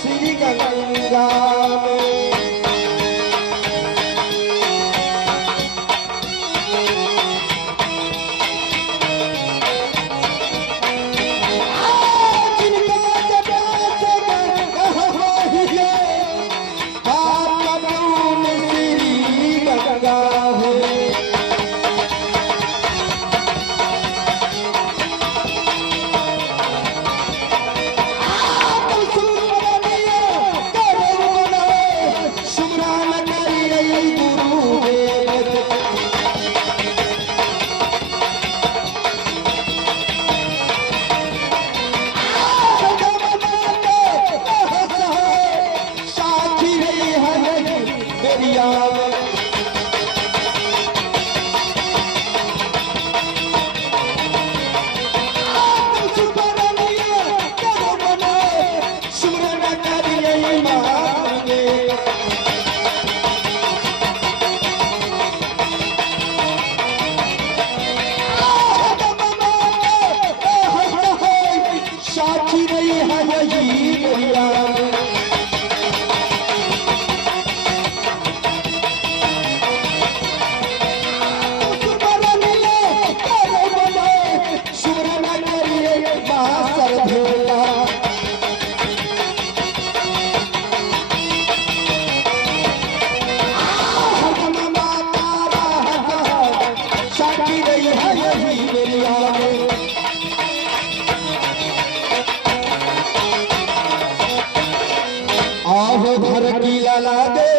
श्री गंगा में। घर की लाला दे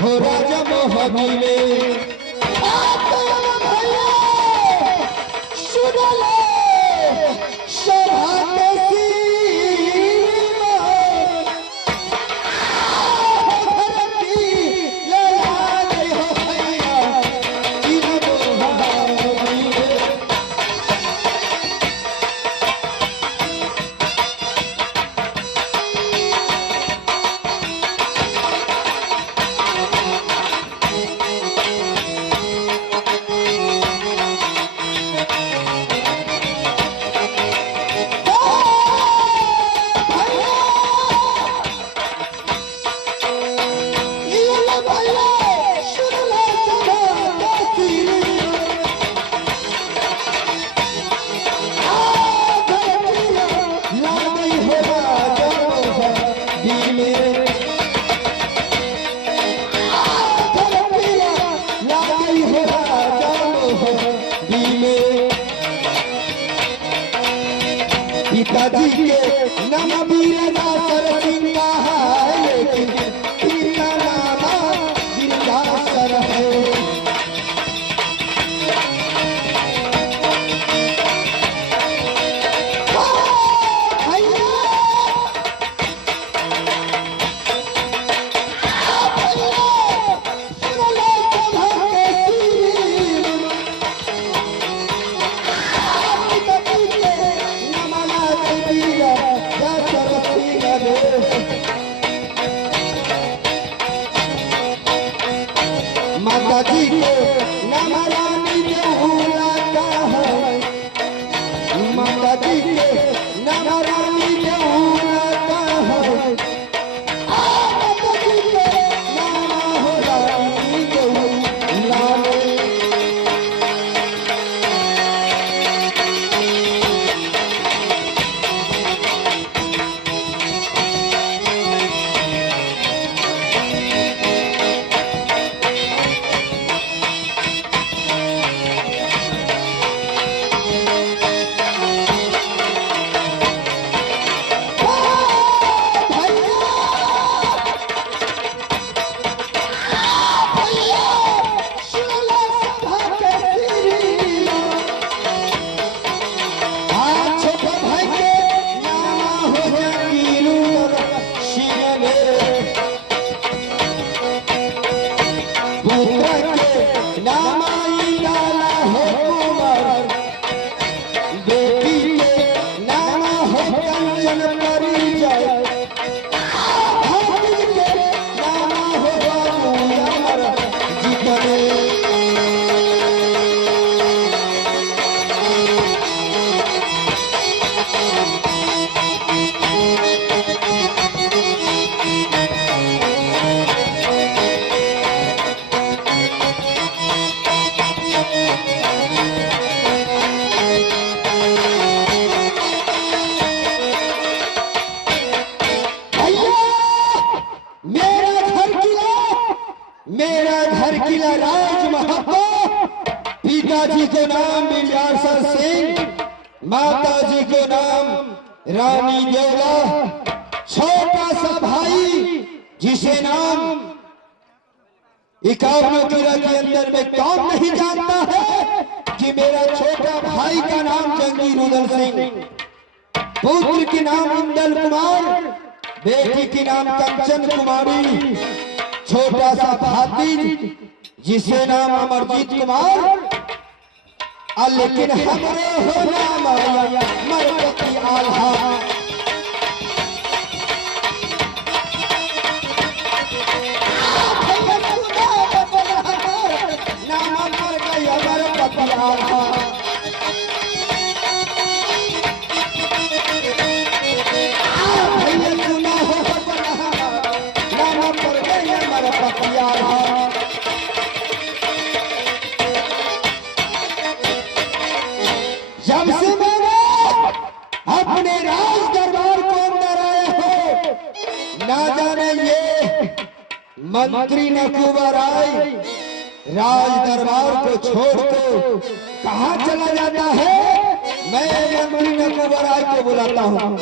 हो राजा मोहबी में पिताजी के नाम वीरदासर सिंह है, लेकिन पिता नाम वीरदासर है। Yeah. मेरा घर किला राजमहल, पिताजी को नाम विंध्याचल सिंह, माताजी को नाम रानी देवला, छोटा सा भाई जिसे नाम 51 किला के अंदर में कौन नहीं जानता है कि मेरा छोटा भाई का नाम जंगी रुदल सिंह, पुत्र के नाम इंदल कुमार, बेटी के नाम कंचन कुमारी, छोटा सा भाती जिसे नाम अमरजीत कुमार, लेकिन हमरे हो नाम मरकती आल्हा। नाम मर गया मरकती आल्हा। जब से मैंने अपने राज दरबार को अंदर आया हो, ना जाने ये मंत्री नकुबर आए राज दरबार को छोड़ को कहां चला जाता है। मैं मंत्री नकुबर आए को बुलाता हूं।